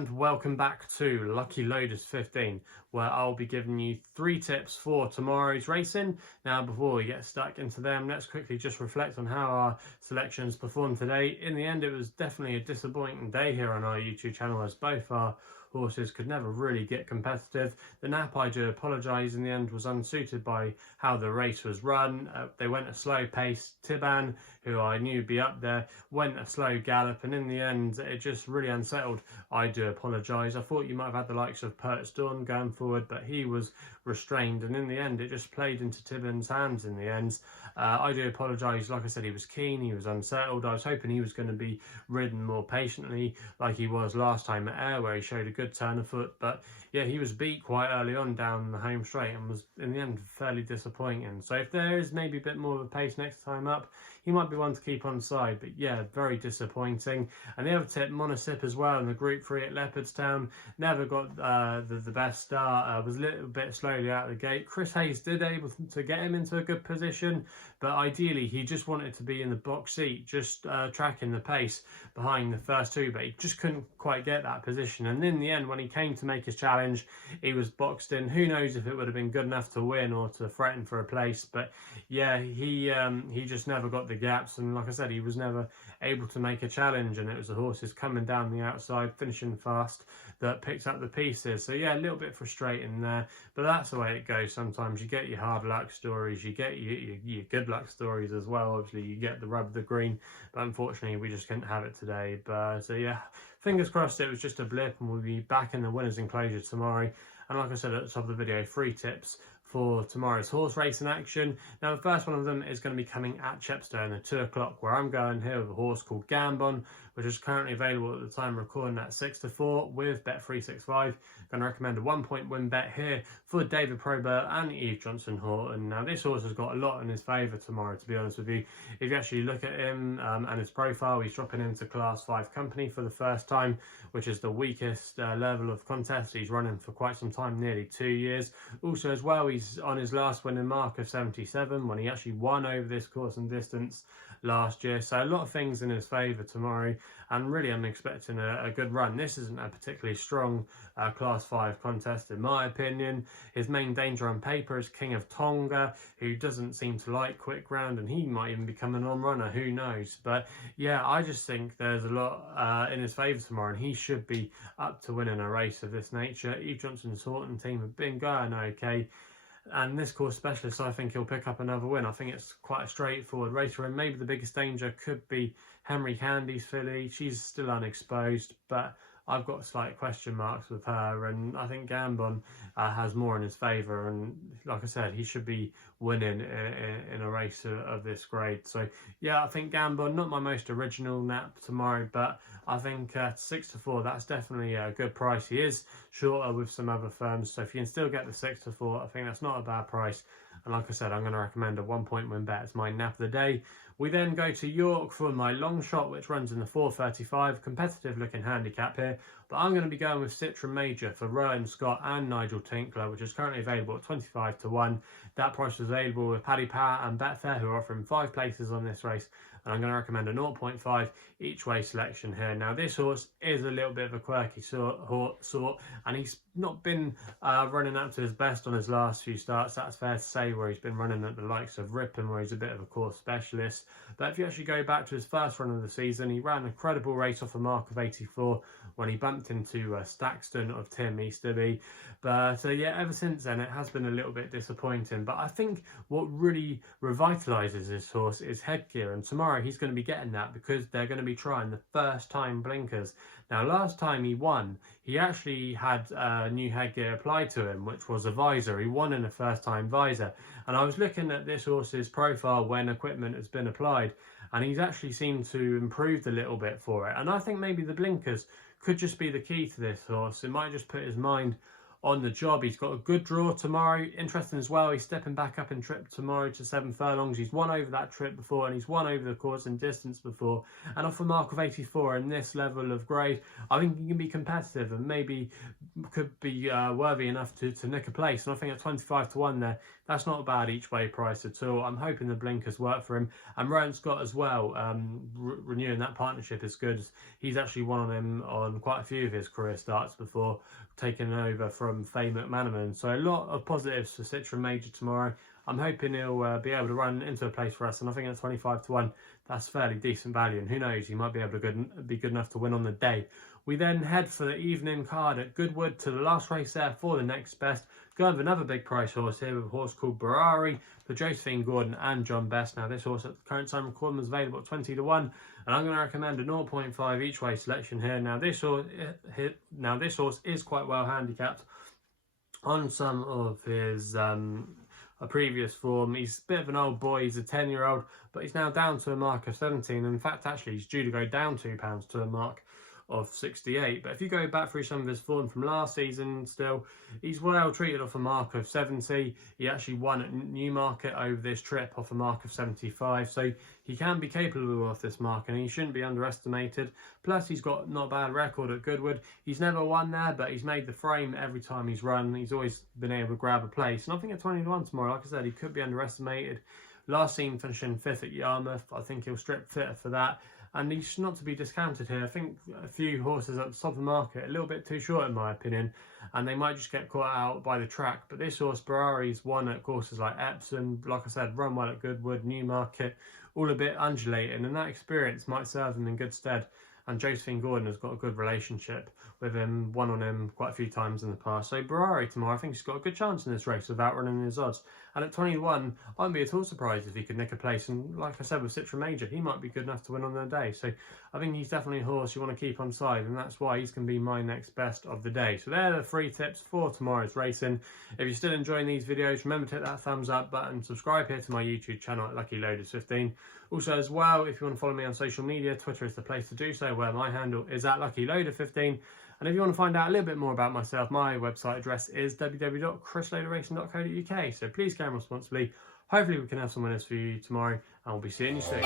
and welcome back to Lucky Loaders 15, where I'll be giving you 3 tips for tomorrow's racing. Now, before we get stuck into them, let's quickly just reflect on how our selections performed today. In the end, it was definitely a disappointing day here on our YouTube channel, as both our horses could never really get competitive. The nap, I do apologise, in the end was unsuited by how the race was run. They went a slow pace. Tiban, who I knew would be up there, went a slow gallop, and in the end it just really unsettled. I do apologise. I thought you might have had the likes of Pert's Dawn going forward, but he was restrained, and in the end it just played into Tiban's hands in the end. I do apologise. Like I said, he was keen, he was unsettled. I was hoping he was going to be ridden more patiently like he was last time at Ayr, where he showed a good turn of foot, but yeah, he was beat quite early on down the home straight and was in the end fairly disappointing. So if there is maybe a bit more of a pace next time up, he might be one to keep on side, but yeah, very disappointing. And the other tip, Monosip as well in the Group 3 at Leopardstown, never got the best start, was a little bit slowly out of the gate. Chris Hayes did able to get him into a good position, but ideally he just wanted to be in the box seat, just tracking the pace behind the first two, but he just couldn't quite get that position. And in the end, when he came to make his challenge, he was boxed in. Who knows if it would have been good enough to win or to threaten for a place, but yeah, he just never got the gaps, and like I said, he was never able to make a challenge, and it was the horses coming down the outside, finishing fast, that picked up the pieces. So yeah, a little bit frustrating there, but that's the way it goes. Sometimes you get your hard luck stories, you get your good luck stories as well. Obviously you get the rub of the green, but unfortunately we just couldn't have it today. But so yeah, fingers crossed it was just a blip, and we'll be back in the winners enclosure tomorrow. And like I said at the top of the video, 3 tips for tomorrow's horse racing action. Now, the first one of them is going to be coming at Chepstow in the 2 o'clock, where I'm going here with a horse called Gambon, which is currently available at the time of recording at 6-4 with Bet365. Going to recommend a 1-point win bet here for David Probert and Eve Johnson Horton. Now, this horse has got a lot in his favour tomorrow, to be honest with you. If you actually look at him and his profile, he's dropping into Class 5 company for the first time, which is the weakest level of contest. He's running for quite some time, nearly 2 years. Also as well, he's on his last winning mark of 77 when he actually won over this course and distance last year. So a lot of things in his favour tomorrow, and really I'm expecting a good run. This isn't a particularly strong Class 5 contest in my opinion. His main danger on paper is King of Tonga, who doesn't seem to like quick ground, and he might even become an on-runner, who knows. But yeah, I just think there's a lot in his favour tomorrow, and he should be up to winning a race of this nature. Eve Johnson's Horton team have been going okay, and this course specialist, I think he'll pick up another win. I think it's quite a straightforward race for him. Maybe the biggest danger could be Henry Candy's filly. She's still unexposed, but I've got slight question marks with her, and I think Gambon has more in his favour, and like I said, he should be winning in a race of this grade. So yeah, I think Gambon, not my most original nap tomorrow, but I think 6-4, that's definitely a good price. He is shorter with some other firms, so if you can still get the 6-4, I think that's not a bad price. And like I said, I'm going to recommend a 1-point win bet as my nap of the day. We then go to York for my Longshot, which runs in the 4:35, competitive looking handicap here. But I'm going to be going with Citron Major for Rowan Scott and Nigel Tinkler, which is currently available at 25-1. That price was available with Paddy and Betfair, who are offering 5 places on this race. And I'm going to recommend a 0.5 each way selection here. Now, this horse is a little bit of a quirky sort, and he's not been running up to his best on his last few starts. That's fair to say, where he's been running at the likes of Ripon, where he's a bit of a course specialist. But if you actually go back to his first run of the season, he ran a credible race off a mark of 84 when he bumped into Staxton of Tim Easterby. But yeah, ever since then, it has been a little bit disappointing. But I think what really revitalises this horse is headgear, and tomorrow he's going to be getting that because they're going to be trying the first time blinkers. Now, last time he won, he actually had new headgear applied to him, which was a visor. He won in a first time visor, and I was looking at this horse's profile when equipment has been applied, and he's actually seemed to improved a little bit for it. And I think maybe the blinkers could just be the key to this horse. It might just put his mind on the job. He's got a good draw tomorrow. Interesting as well, he's stepping back up in trip tomorrow to 7 furlongs. He's won over that trip before, and he's won over the course and distance before. And off a mark of 84 in this level of grade, I think he can be competitive and maybe could be worthy enough to nick a place. And I think at 25 to 1 there, that's not a bad each way price at all. I'm hoping the blinkers work for him. And Rowan Scott as well, renewing that partnership is good. He's actually won on him on quite a few of his career starts before, taking over from Faye McManaman. So a lot of positives for Citron Major tomorrow. I'm hoping he'll be able to run into a place for us, and I think at 25 to 1, that's fairly decent value. And who knows, he might be able to be good enough to win on the day. We then head for the evening card at Goodwood to the last race there for the next best. Going with another big price horse here with a horse called Berrahri for Josephine Gordon and John Best. Now this horse at the current time recording is available at 20 to 1, and I'm going to recommend a 0.5 each way selection here. Now this horse is quite well handicapped on some of his a previous form. He's a bit of an old boy. He's a 10-year-old, but he's now down to a mark of 17. And in fact, actually, he's due to go down £2 to a mark of 68. But if you go back through some of his form from last season, still he's well treated off a mark of 70. He actually won at Newmarket over this trip off a mark of 75, so he can be capable of this mark, and he shouldn't be underestimated. Plus he's got not a bad record at Goodwood. He's never won there, but he's made the frame every time he's run. He's always been able to grab a place, and I think at 20 to 1 tomorrow, like I said, he could be underestimated. Last seen finishing 5th at Yarmouth. I think he'll strip fitter for that. And he's not to be discounted here. I think a few horses at the top of the market, a little bit too short in my opinion, and they might just get caught out by the track. But this horse, Berrahri's won at courses like Epsom, like I said, run well at Goodwood, Newmarket, all a bit undulating, and that experience might serve him in good stead. And Josephine Gordon has got a good relationship with him, won on him quite a few times in the past. So Berrahri tomorrow, I think he's got a good chance in this race without running his odds. And at 20 to 1, I wouldn't be at all surprised if he could nick a place. And like I said, with Citron Major, he might be good enough to win on the day. So I think he's definitely a horse you want to keep on side, and that's why he's going to be my next best of the day. So they're the 3 tips for tomorrow's racing. If you're still enjoying these videos, remember to hit that thumbs up button, subscribe here to my YouTube channel at Lucky Loaders 15. Also as well, if you want to follow me on social media, Twitter is the place to do so, where my handle is at Lucky Loader 15. And if you want to find out a little bit more about myself, my website address is www.chrisloaderracing.co.uk. So please gamble responsibly. Hopefully we can have some winners for you tomorrow, and we'll be seeing you soon.